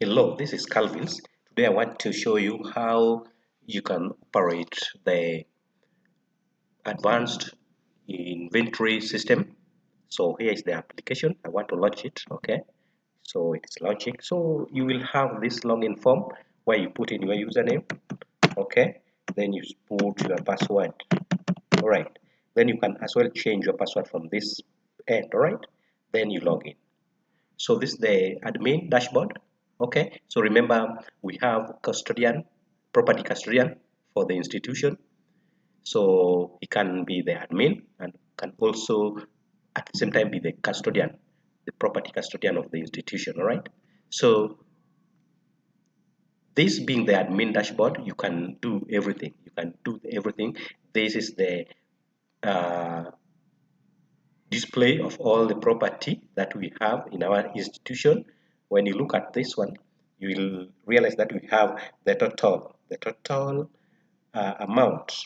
Hello, this is Calvin's. Today I want to show you how you can operate the advanced inventory system. So here is the application. I want to launch it. Okay. So it is launching. So you will have this login form where you put in your username. Okay. Then you put your password. All right. Then you can as well change your password from this end. All right. Then you log in. So this is the admin dashboard. Okay, so remember we have custodian, property custodian for the institution. So he can be the admin and can also at the same time be the custodian, the property custodian of the institution. All right. So this being the admin dashboard, you can do everything. You can do everything. This is the uh, display of all the property that we have in our institution. When you look at this one, you will realize that we have the total amount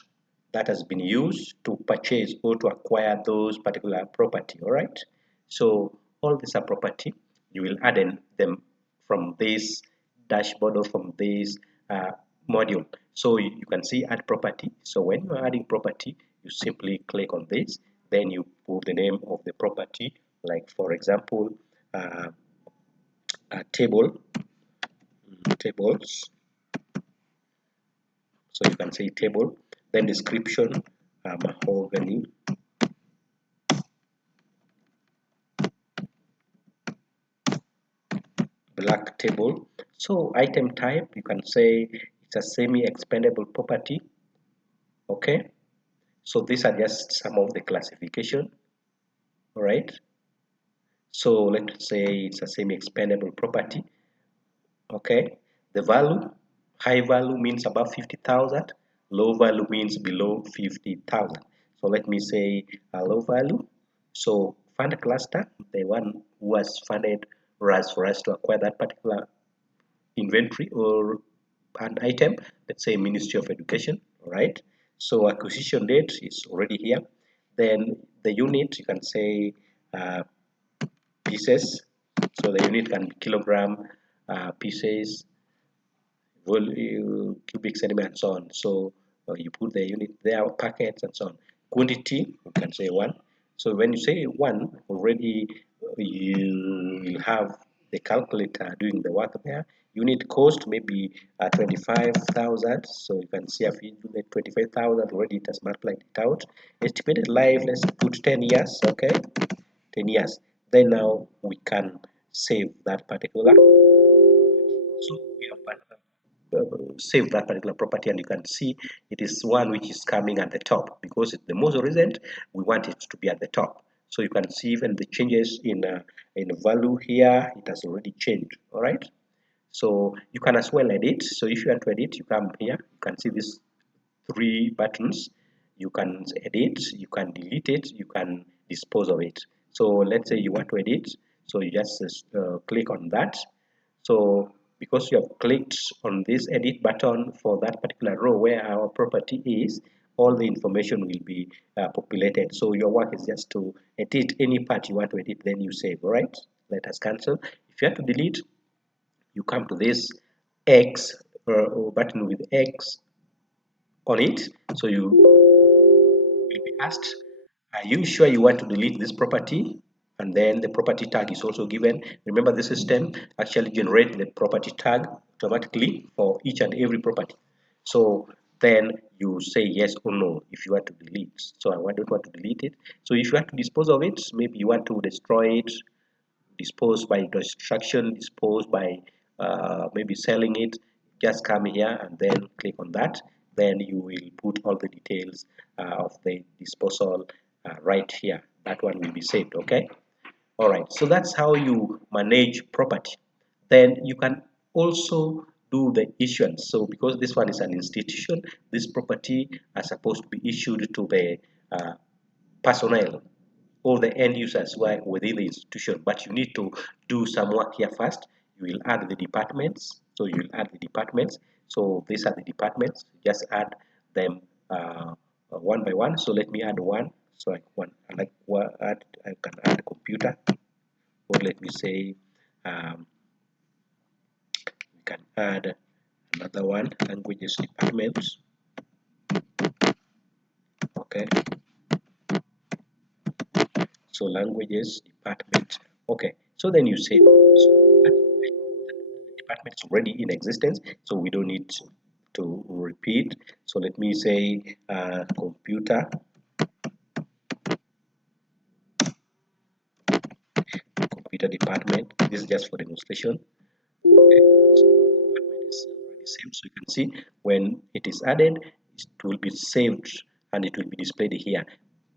that has been used to purchase or to acquire those particular property. All right. So all these are property. You will add in them from this dashboard or from this uh, module. So you can see add property. So when you're adding property, you simply click on this, then you put the name of the property, like for example, uh, a tables. So you can say table, then description, mahogany, black table. So item type, you can say it's a semi-expendable property. Okay. So these are just some of the classification. All right. So let's say it's a semi-expendable property. Okay. The value, high value means above 50,000, low value means below 50,000. So let me say a low value. So fund cluster, the one who has funded us for us to acquire that particular inventory or an item, let's say Ministry of Education. All right. So acquisition date is already here. Then the unit, you can say pieces. So the unit can be kilogram, pieces, cubic centimeter, and so on. So you put the unit there, packets, and so on. Quantity, you can say one. So when you say one, already you will have the calculator doing the work there. Unit cost maybe 25,000. So you can see if you do the 25,000 already, it has multiplied it out. Estimated life, let's put 10 years. Okay, 10 years. Then now we can save that particular. So we have save that particular property, and you can see it is one which is coming at the top because it's the most recent. We want it to be at the top. So you can see even the changes in value here. It has already changed. All right. So you can as well edit. So if you want to edit, you come here. You can see these three buttons. You can edit, you can delete it, you can dispose of it. So let's say you want to edit, so you just click on that. So because you have clicked on this edit button for that particular row where our property is, all the information will be populated. So your work is just to edit any part you want to edit, then you save. All right, let us cancel. If you have to delete, you come to this X button with X on it. So you will be asked, are you sure you want to delete this property? And then the property tag is also given. Remember, the system actually generates the property tag automatically for each and every property. So then you say yes or no if you want to delete. So don't want to delete it. So if you want to dispose of it, maybe you want to destroy it, dispose by destruction, dispose by maybe selling it, just come here and then click on that. Then you will put all the details of the disposal right here. That one will be saved. Okay. All right. So that's how you manage property. Then you can also do the issuance. So because this one is an institution, this property are supposed to be issued to the uh, personnel or the end users who are within the institution, but you need to do some work here first. You will add the departments. So you will add the departments. So these are the departments. Just add them one by one. So let me add one. So I can add a computer, or let me say um, can add another one, languages departments. Okay, so languages department. Okay, so then you say, so the department is already in existence, so we don't need to repeat. So let me say computer department. This is just for demonstration. Okay, so the department is already saved, so you can see when it is added, it will be saved and it will be displayed here.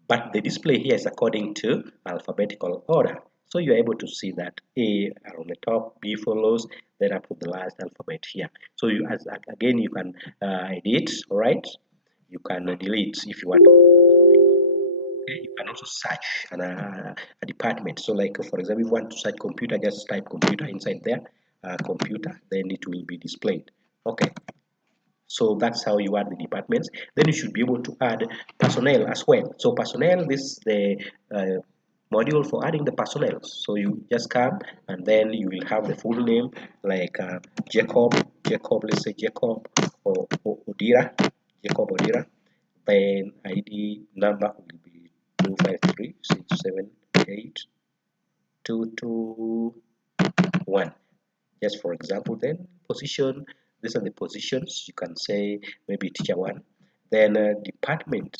But the display here is according to alphabetical order. So you're able to see that A are on the top, B follows, then up to the last alphabet here. So you, as again, you can edit, all right? You can delete if you want. Okay, you can also search a department. So like, for example, if you want to search computer, just type computer inside there, computer, then it will be displayed. Okay, so that's how you add the departments. Then you should be able to add personnel as well. So personnel, this is the module for adding the personnel. So you just come and then you will have the full name like Jacob, let's say Jacob or Odira, Jacob Odira. Then ID number will be 253678221. Just for example, then position, these are the positions. You can say maybe teacher one. Then department,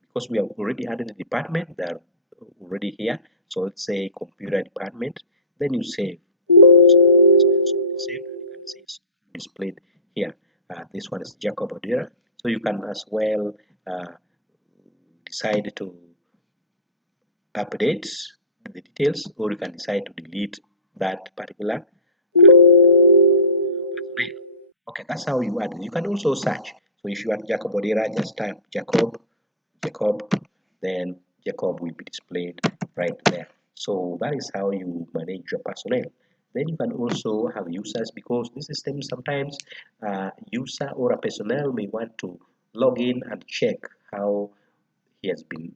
because we have already added the department, they're already here. So let's say computer department. Then you save. So it's already saved, and you can see it's displayed here. This one is Jacob Odira. So you can as well decide to update the details, or you can decide to delete that particular personnel. Okay, that's how you add it. You can also search. So if you want Jacob Odera, just type Jacob, then Jacob will be displayed right there. So that is how you manage your personnel. Then you can also have users, because this system sometimes user or a personnel may want to log in and check how he has been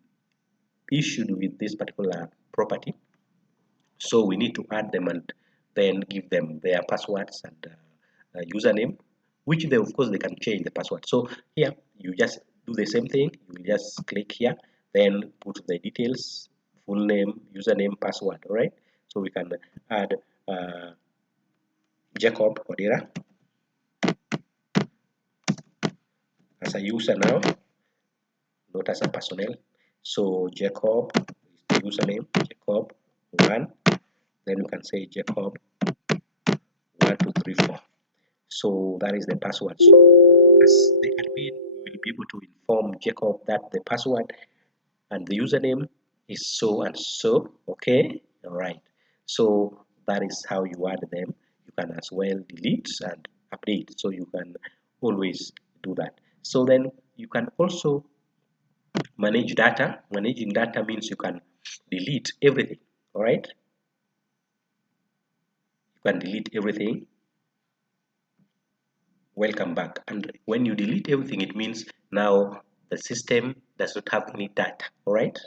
issued with this particular property. So we need to add them and then give them their passwords and username, which they, of course, they can change the password. So here you just do the same thing. You will just click here, then put the details, full name, username, password. All right. So we can add Jacob Odera as a user now, not as a personnel. So Jacob is the username, Jacob 1. Then we can say Jacob 1234. So that is the password. So as the admin, we will be able to inform Jacob that the password and the username is so and so. Okay, all right. So that is how you add them. You can as well delete and update. So you can always do that. So then you can also manage data. Managing data means you can delete everything. All right. You can delete everything. Welcome back. And when you delete everything, it means now the system does not have any data. All right.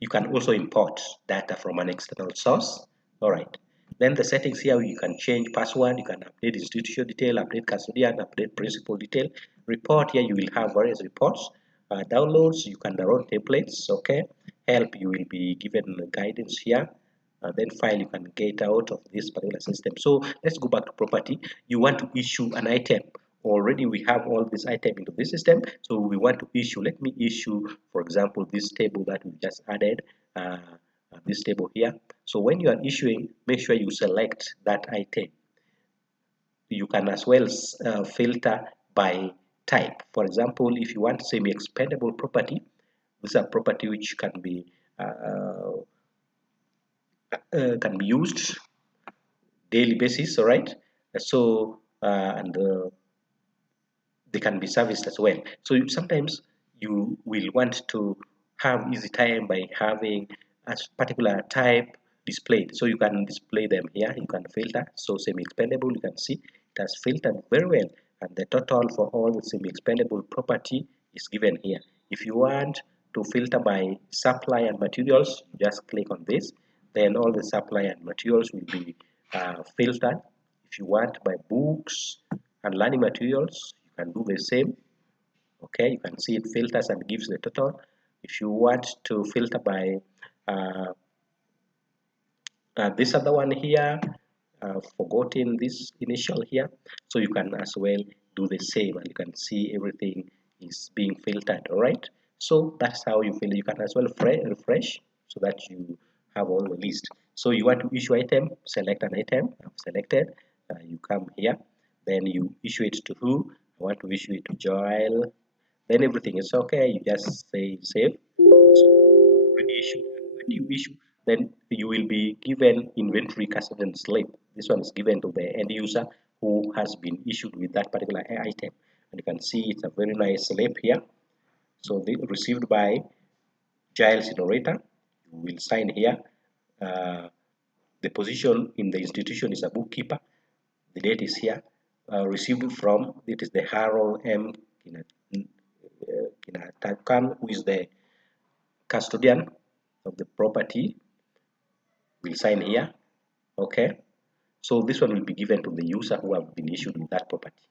You can also import data from an external source. All right. Then the settings here, you can change password, you can update institution detail, update custodian, update principal detail. Report here, you will have various reports. Downloads, you can download templates. Okay. Help, you will be given guidance here. Then file, you can get out of this particular system. So let's go back to property. You want to issue an item. Already we have all this item into this system, so we want to issue. Let me issue, for example, this table that we just added, this table here. So when you are issuing, make sure you select that item. You can as well filter by type. For example, if you want semi-expendable property, this is a property which can be used daily basis. All right. So and they can be serviced as well. So sometimes you will want to have easy time by having a particular type displayed. So you can display them here. You can filter. So semi-expendable, you can see it has filtered very well, and the total for all the semi-expendable property is given here. If you want to filter by supply and materials, just click on this. Then all the supply and materials will be filtered. If you want by books and learning materials, you can do the same. Okay, you can see it filters and gives the total. If you want to filter by uh, this other one here, forgotten this initial here, so you can as well do the same, and you can see everything is being filtered. All right, so that's how you feel. You can as well refresh so that you have all the list. So you want to issue item, select an item. I've selected. You come here, then you issue it to who. I want to issue it to Joel. Then everything is okay. You just say save. Already issued. And when you issue, then you will be given inventory custodian slip. This one is given to the end user who has been issued with that particular item. And you can see it's a very nice slip here. So the received by Giles Innovator. You will sign here. Uh, the position in the institution is a bookkeeper. The date is here. Received from, it is the Harold M. Kinatakan, who is the custodian of the property. Will sign here. Okay, so this one will be given to the user who have been issued with that property.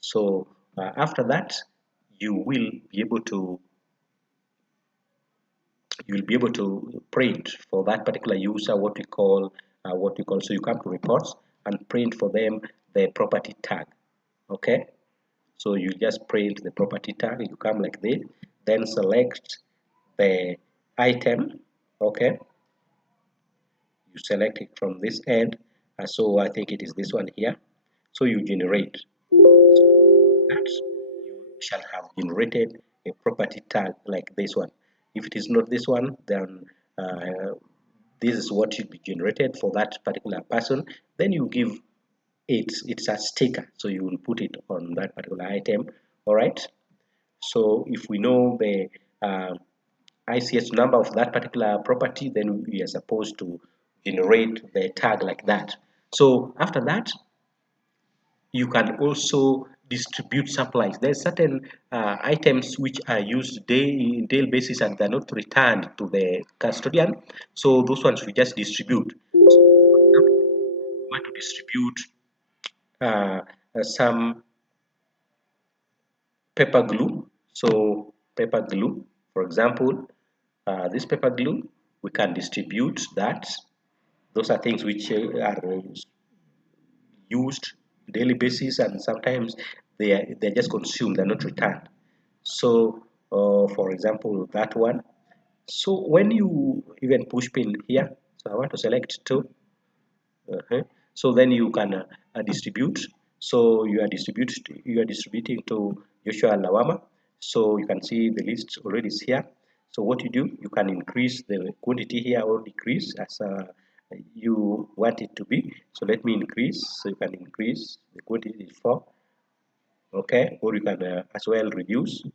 So after that, you will be able to print for that particular user what we call so you come to reports and print for them the property tag. Okay, so you just print the property tag. You come like this, then select the item. Okay, you select it from this end, so I think it is this one here. So you generate that. You shall have generated a property tag like this one. If it is not this one, then this is what should be generated for that particular person. Then you give it's a sticker, so you will put it on that particular item. All right, so if we know the ICS number of that particular property, then we are supposed to generate the tag like that. So after that, you can also distribute supplies. There's certain items which are used daily basis and they're not returned to the custodian. So those ones we just distribute. So for example, we want to distribute some paper glue. So paper glue, for example, this paper glue, we can distribute that. Those are things which are used daily basis, and sometimes they're just consumed, they're not returned. So for example, that one. So when you even push pin here, so I want to select two. So then you can distribute. So you are distributing to Joshua Lawama. So you can see the list already is here. So what you do, you can increase the quantity here or decrease as you want it to be. So let me increase. So you can increase the quantity is 4. Okay, or you can as well reduce. You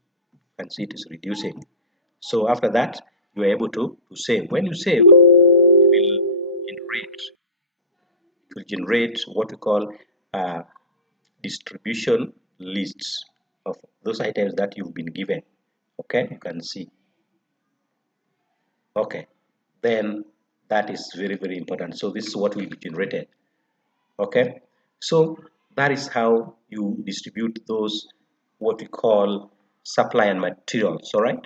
can see it is reducing. So after that, you are able to save. When you save, it will generate what we call uh, distribution lists of those items that you've been given. Okay, you can see. Okay, then that is very important. So this is what will be generated. Okay, so that is how you distribute those what we call supply and materials. All right,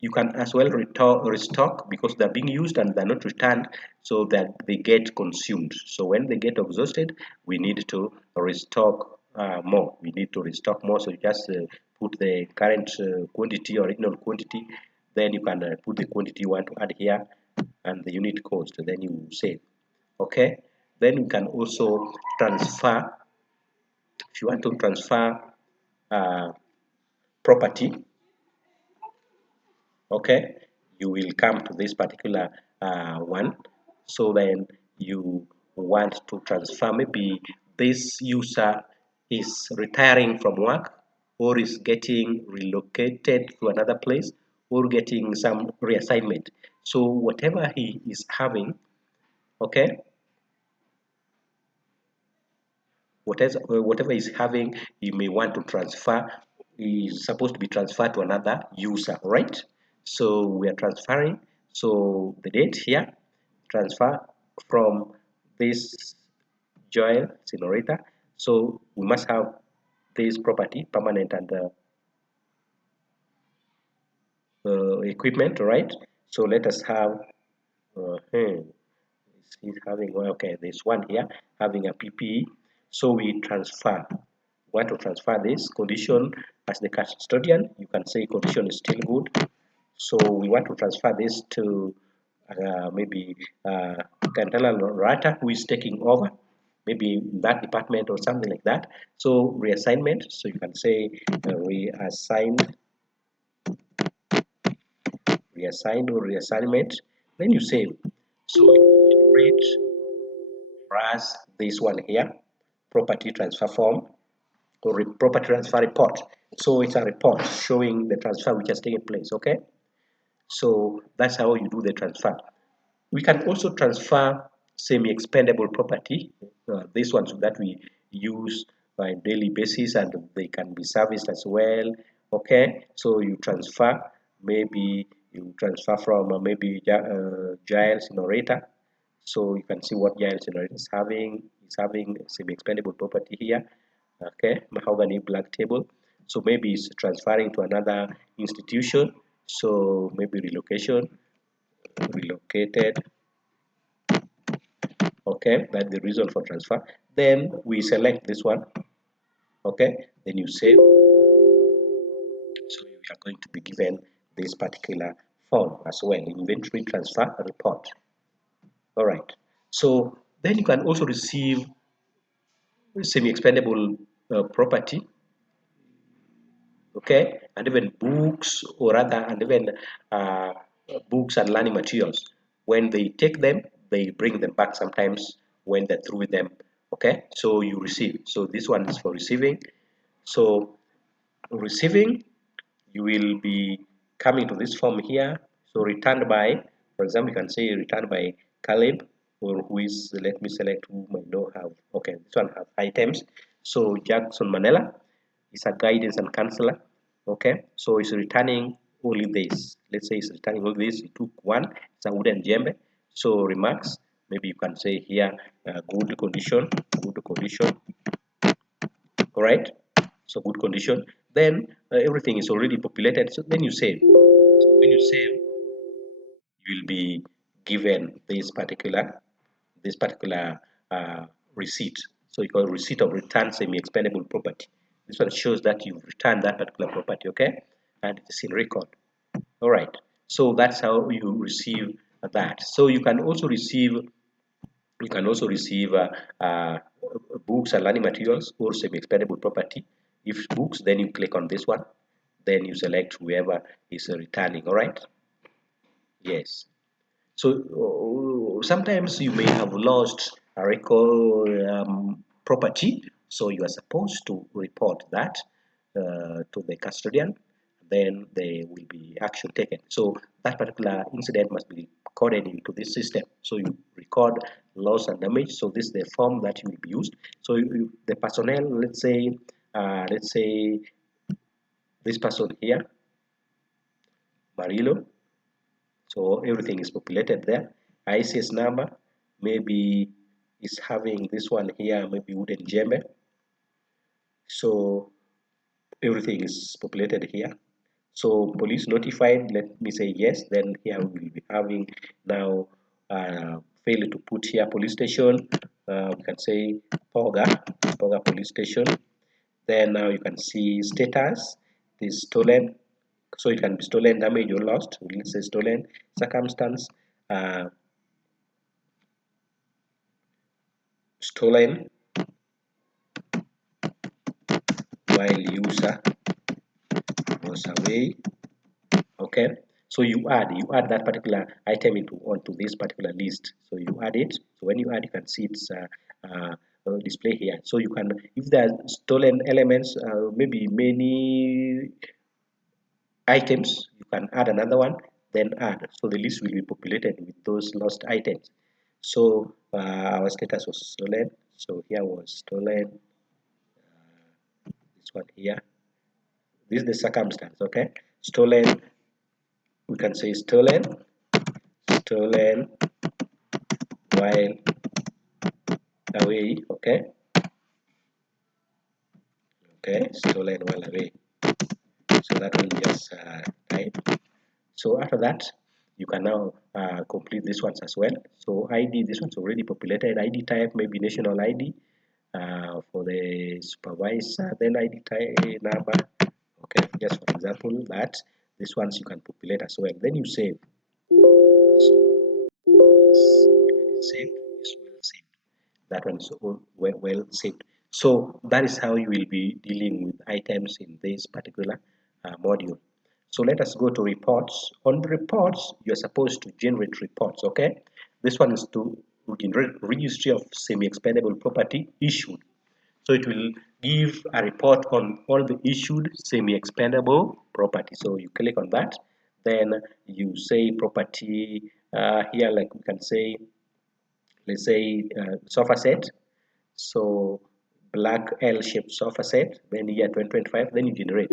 you can as well restock because they're being used and they're not returned, so that they get consumed. So when they get exhausted, we need to restock more. We need to restock more. So you just put the current quantity, original quantity, then you can put the quantity you want to add here and the unit cost, then you save. Okay, then you can also transfer. If you want to transfer uh, property, okay, you will come to this particular one. So then you want to transfer, maybe this user is retiring from work or is getting relocated to another place or getting some reassignment. So whatever he is having, okay, whatever he's having, he may want to transfer, is supposed to be transferred to another user, right? So we are transferring. So the date here, transfer from this Joel Senorita. So we must have this property permanent and equipment, right? So let us have he's having, well, okay, there's one here having a PPE. So we transfer. Want to transfer this condition as the custodian? You can say condition is still good. So we want to transfer this to maybe Candela Rata, who is taking over, maybe that department or something like that. So reassignment. So you can say reassign or reassignment. Then you save. So it reads for us this one here, property transfer form or property transfer report. So it's a report showing the transfer which has taken place. Okay. So that's how you do the transfer. We can also transfer semi-expendable property. These ones that we use on daily basis and they can be serviced as well. Okay, so you transfer, maybe you transfer from Giles Innovator. So you can see what Giles Innovator is having. It's having semi-expendable property here. Okay, mahogany black table. So maybe it's transferring to another institution. So maybe relocated. Okay, that's the reason for transfer. Then we select this one. Okay, then you save. So you are going to be given this particular form as well, inventory transfer report. All right, so then you can also receive semi-expendable property. Okay, and even books or other, and even uh, books and learning materials. When they take them, they bring them back sometimes when they're through with them. Okay, so you receive. So this one is for receiving. So receiving, you will be coming to this form here. So returned by, for example, you can say returned by Caleb, or who is, let me select who I know have, okay, this one have items. So Jackson Manela is a guidance and counselor. Okay, so it's returning only this. Let's say it's returning only this. It took one, it's a wooden jembe. So remarks, maybe you can say here, good condition, all right, so good condition. Then everything is already populated, so then you save. So when you save, you will be given this particular receipt. So you call receipt of return semi-expendable property. This one shows that you've returned that particular property, okay, and it's in record. All right, so that's how you receive that. So you can also receive books and learning materials or semi-expendable property. If books, then you click on this one, then you select whoever is returning. All right. Yes. So sometimes you may have lost a record property, so you are supposed to report that to the custodian. Then there will be action taken. So that particular incident must be recorded into this system. So you record loss and damage. So this is the form that you will be used. So the personnel, let's say this person here, Marilo. So everything is populated there. ICS number maybe is having this one here, maybe wooden jembe. So everything is populated here. So police notified, let me say yes, then here we will be having now fail to put here police station. We can say Poga police station. Then now you can see status, it is stolen. So it can be stolen, damage or lost. We'll say stolen. Circumstance, uh, stolen while user was away. Okay, so you add that particular item onto this particular list. So you add it. So when you add, you can see it's display here. So you can, if there are stolen elements, maybe many items, you can add another one, then add. So the list will be populated with those lost items. So our status was stolen. So here was stolen. This one here. This is the circumstance. Okay, stolen. We can say stolen while away. Okay, stolen while away. So that will just type. So after that, you can now complete these ones as well. So ID, this one's already populated. ID type, maybe national ID for the supervisor, then ID type number. Okay, just for example, that this ones you can populate as well. Then you save. So is saved, is well saved. That one is well saved. So that is how you will be dealing with items in this particular module. So let us go to reports. On the reports, you're supposed to generate reports, okay? This one is to generate registry of semi-expendable property issued. So it will give a report on all the issued semi-expendable property. So you click on that, then you say property here, like we can say, let's say sofa set. So black L-shaped sofa set, then year 2025, then you generate.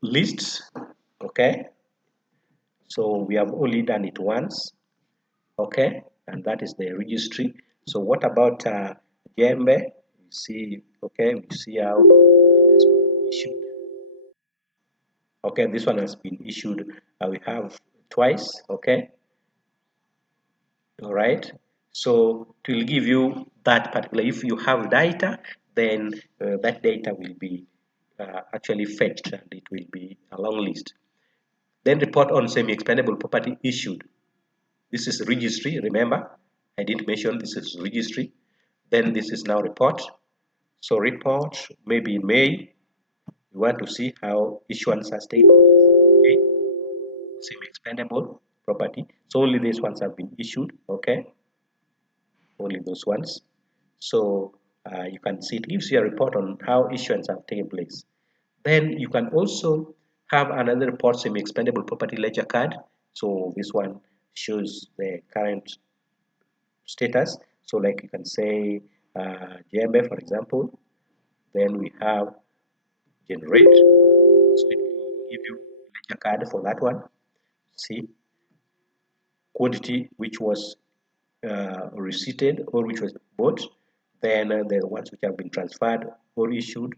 Lists, okay? So we have only done it once, okay? And that is the registry. So what about Jembe? You see, okay, we see how it has been issued. Okay, this one has been issued. We have twice, okay? All right. So it will give you that particular, if you have data, then that data will be actually fetched and it will be a long list. Then report on semi-expendable property issued. This is registry, remember, I didn't mention this is registry. Then this is now report. So report, maybe in May, you want to see how issuance has taken place. Okay. Semi-expendable property. So only these ones have been issued, okay? Only those ones. So you can see it gives you a report on how issuance have taken place. Then you can also have another report, semi-expendable property ledger card. So this one shows the current status. So like you can say GMB, for example. Then we have generate. So it will give you ledger card for that one. See quantity which was receipted or which was bought, then the ones which have been transferred or issued,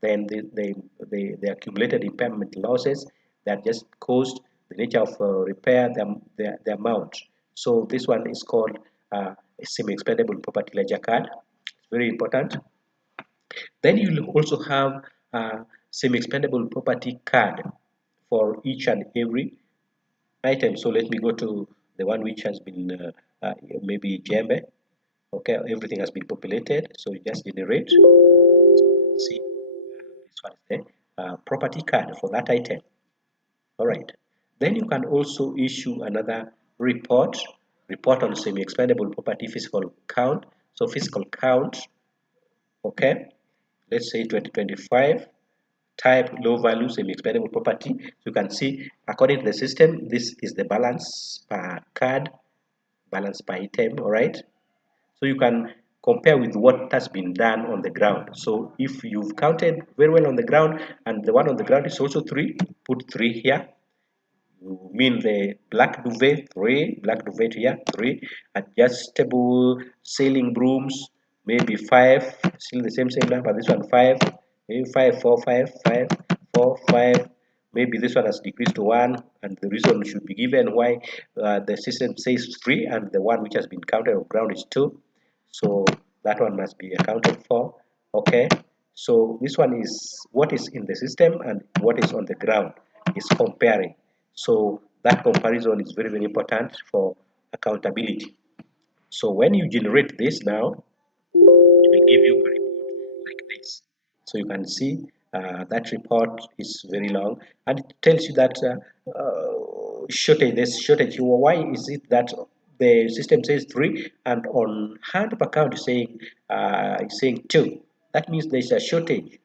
then the accumulated impairment losses that just caused the nature of repair, the amount. So this one is called a semi-expendable property ledger card. It's very important. Then you'll also have a semi-expendable property card for each and every item. So let me go to the one which has been maybe Jembe. Okay, everything has been populated. So you just generate. So see, this one is the property card for that item. All right. Then you can also issue another report on semi-expendable property physical count. So physical count, okay. Let's say 2025. Type low value semi-expendable property. So you can see according to the system, this is the balance per card, balance per item, all right? So you can compare with what has been done on the ground. So if you've counted very well on the ground and the one on the ground is also 3, put 3 here. You mean the black duvet, 3, black duvet here, 3, adjustable ceiling brooms, maybe 5, still the same number, this one 5, maybe 5, 4, 5, 5, 4, 5, maybe this one has decreased to 1, and the reason should be given why the system says 3 and the one which has been counted on ground is 2. So that one must be accounted for, okay? So this one is what is in the system and what is on the ground is comparing. So that comparison is very important for accountability. So when you generate this now, it will give you a report like this. So you can see that report is very long and it tells you that shortage, this shortage. Why is it that the system says 3 and on hand per count is saying 2? That means there's a shortage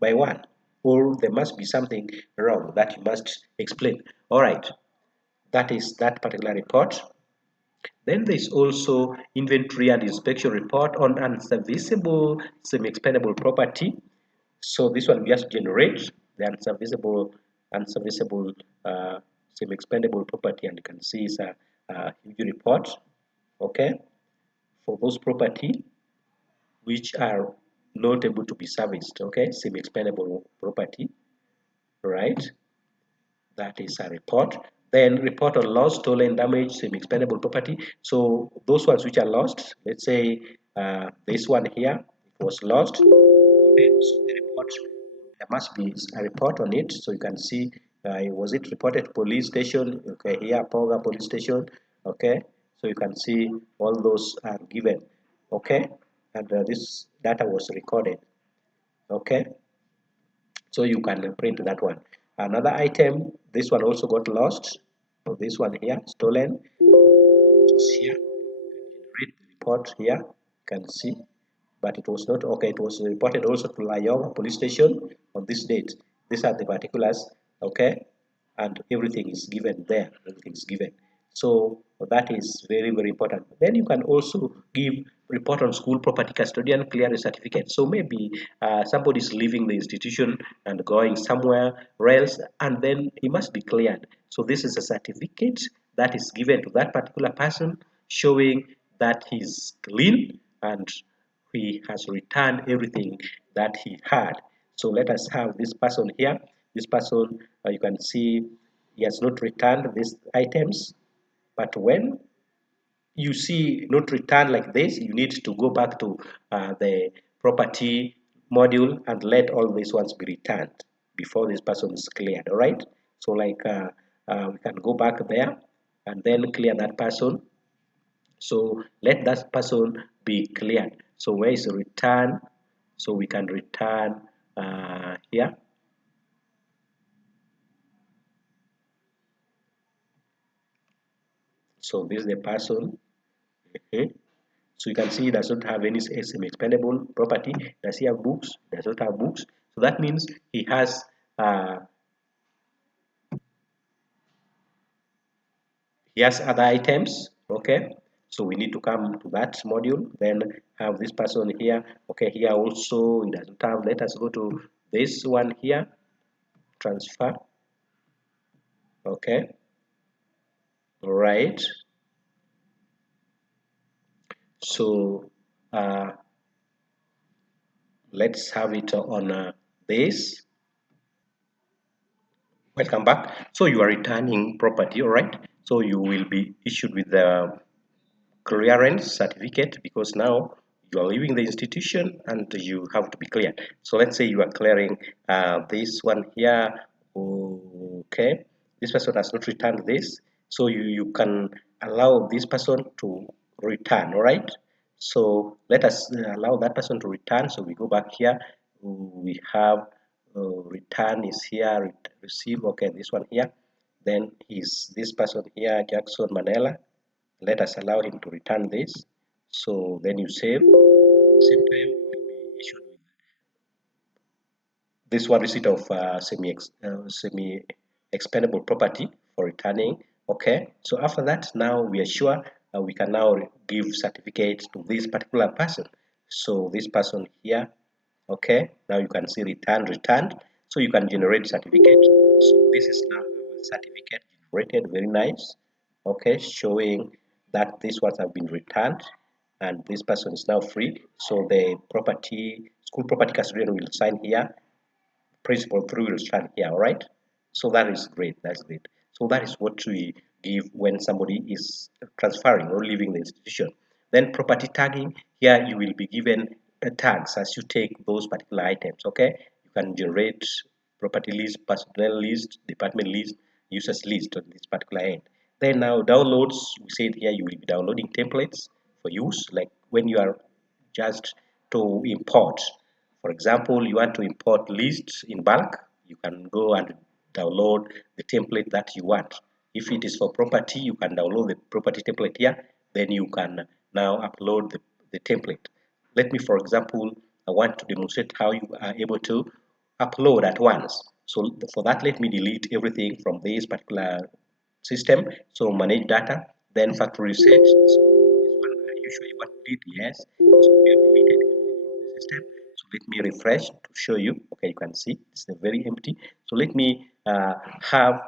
by 1, or there must be something wrong that you must explain. All right, that is that particular report. Then there is also inventory and inspection report on unserviceable semi-expendable property. So this one we just generate the unserviceable semi-expendable property, and you can see it's a huge report. Okay. for those property which are not able to be serviced, okay, semi-expendable property, right? That is a report. Then report on lost, stolen, damaged, semi-expendable property. So those ones which are lost, let's say this one here, it was lost. So the report, there must be a report on it, so you can see was it reported police station? Okay, here Poga police station. Okay, so you can see all those are given. Okay, and this data was recorded. Okay, so you can print that one. Another item, this one also got lost. So this one here, stolen. Just here, read the report here. You can see, but it was not okay. It was reported also to Layong police station on this date. These are the particulars, okay, and everything is given there. Everything is given. So that is very, very important. Then you can also give report on school property custodian clearance certificate. So maybe somebody is leaving the institution and going somewhere else, and then he must be cleared. So this is a certificate that is given to that particular person, showing that he's clean and he has returned everything that he had. So let us have this person here. This person, you can see he has not returned these items, but when you see not return like this, you need to go back to the property module and let all these ones be returned before this person is cleared. All right, so like we can go back there and then clear that person. So let that person be cleared. So where is return? So we can return here. So this is the person. Okay. So you can see it does not have any semi-expendable property. Does he have books? Does not have books. So that means uh, he has other items. Okay. So we need to come to that module. Then have this person here. Okay. Here also it doesn't have. Let us go to this one here. Transfer. Okay. All right. So let's have it on this. Welcome back. So you are returning property, all right? So you will be issued with the clearance certificate because now you are leaving the institution and you have to be cleared. So let's say you are clearing this one here. Okay, this person has not returned this, so you can allow this person to return. All right. So let us allow that person to return. So we go back here. We have return is here. Receive. Okay, this one here. Then is this person here, Jackson Manela. Let us allow him to return this. So then you save. Same time you will be issued with this one receipt of semi expendable property for returning. Okay, so after that, now we are sure we can now give certificate to this particular person. So this person here, okay, now you can see returned. So you can generate certificate. So this is now our certificate generated. Very nice. Okay, showing that these ones have been returned and this person is now free. So the property school property custodian will sign here, principal through will stand here. All right, so that is great. That's great. So that is what we give when somebody is transferring or leaving the institution. Then property tagging, here you will be given tags as you take those particular items. Okay, you can generate property list, personnel list, department list, users list on this particular end. Then now downloads, we said here you will be downloading templates for use, like when you are just to import. For example, you want to import lists in bulk, you can go and download the template that you want. If it is for property, you can download the property template here, then you can now upload the template. Let me, for example, I want to demonstrate how you are able to upload at once. So for that, let me delete everything from this particular system. So manage data, then factory reset. So this one I usually want to delete, yes. So we have deleted everything from the system. So let me refresh to show you. Okay, you can see it's very empty. So let me have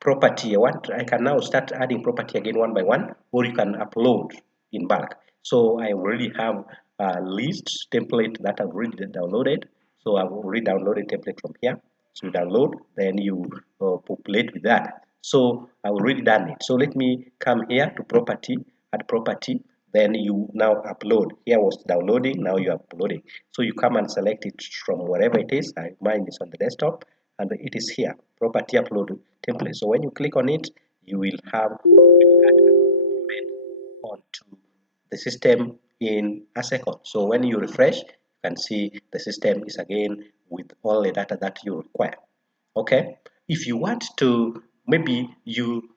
property. I can now start adding property again one by one, or you can upload in bulk. So I already have a list template that I've already downloaded. So I've already downloaded template from here. So you download, then you populate with that. So I've already done it. So let me come here to property, add property, then you now upload. Here was downloading, now you are uploading. So you come and select it from wherever it is. Mine is on the desktop and it is here, property upload template. So when you click on it, you will have uploaded onto the system in a second. So when you refresh, you can see the system is again with all the data that you require. Okay, if you want to, maybe you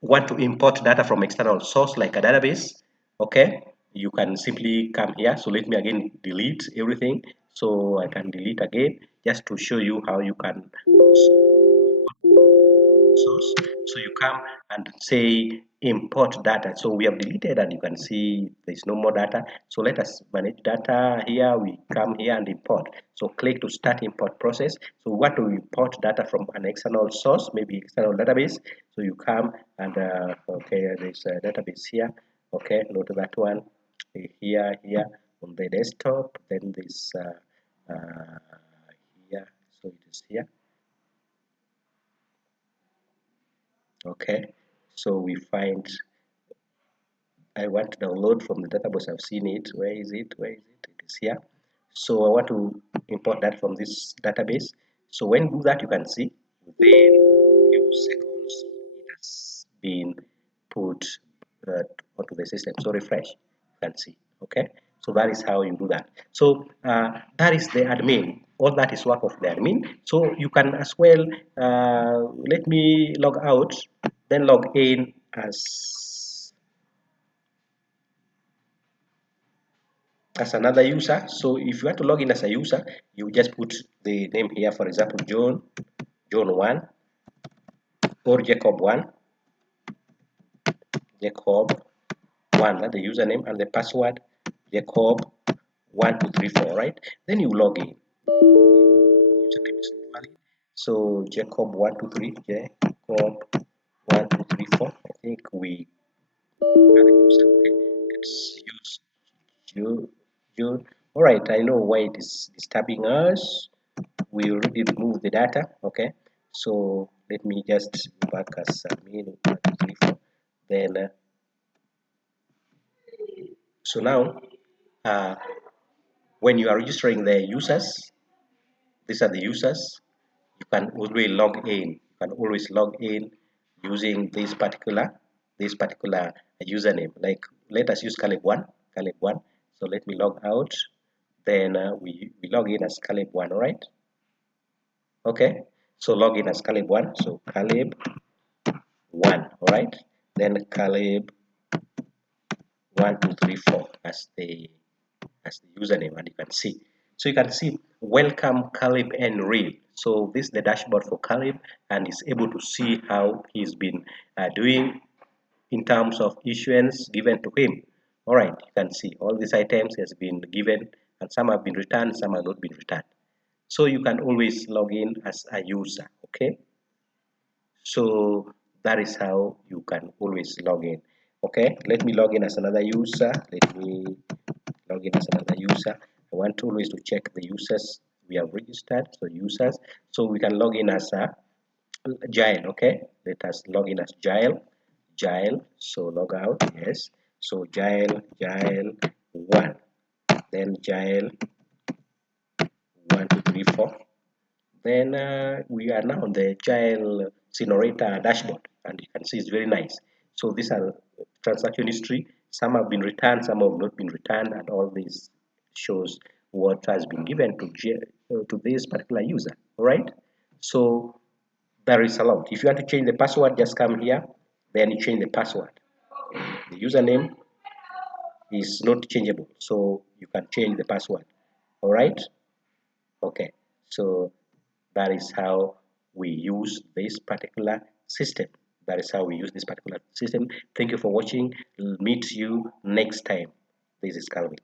want to import data from external source like a database, okay, you can simply come here. So let me again delete everything, so I can delete again just to show you how you can source. So you come and say import data. So we have deleted and you can see there's no more data. So let us manage data. Here we come here and import. So click to start import process. So we want to import data from an external source, maybe external database. So you come and okay, there's a database here. Okay, note that one here on the desktop. Then this here. So it is here. Okay, so we find I want to download from the database. I've seen it. Where is it? Where is it? It is here. So I want to import that from this database. So when you do that, you can see within few seconds it has been put onto the system. So refresh, you can see. Okay, so that is how you do that. So that is the admin. All that is work of the admin. So you can as well let me log out, then log in as another user. So if you want to log in as a user, you just put the name here, for example, John1 or Jacob1, Jacob1, that's the username, and the password Jacob1234, right? Then you log in. Username is not valid. So Jacob123, Jacob1234. I think we are the user. Okay, let's use June. All right, I know why it is disturbing us. We already remove the data. Okay, so let me just go back as admin 1, 2, 3, 4. Then so now uh, when you are registering the users, these are the users. You can always log in. You can always log in using this particular username. Like let us use Caleb1. So let me log out. Then we log in as Caleb1. All right. Okay. So log in as Caleb1. So Caleb1. All right. Then Caleb1234 as the username, and you can see. So you can see welcome Caleb and Real. So this is the dashboard for Caleb, and he's able to see how he's been doing in terms of issuance given to him. All right, you can see all these items has been given, and some have been returned, some have not been returned. So you can always log in as a user. Okay, so that is how you can always log in. Okay, let me log in as another user. Let me log in as another user. I want to always to check the users we have registered. So users, so we can log in as a Jael. Okay, let us log in as Jael. So log out, yes. So Jael1, then Jael1234. Then we are now on the Jael Scenario dashboard, and you can see it's very nice. So these are transaction history. Some have been returned, some have not been returned, and all this shows what has been given to this particular user. All right. So there is a lot. If you want to change the password, just come here, then you change the password. The username is not changeable, so you can change the password. All right. Okay. So that is how we use this particular system. That is how we use this particular system. Thank you for watching. We'll meet you next time. This is Calvin.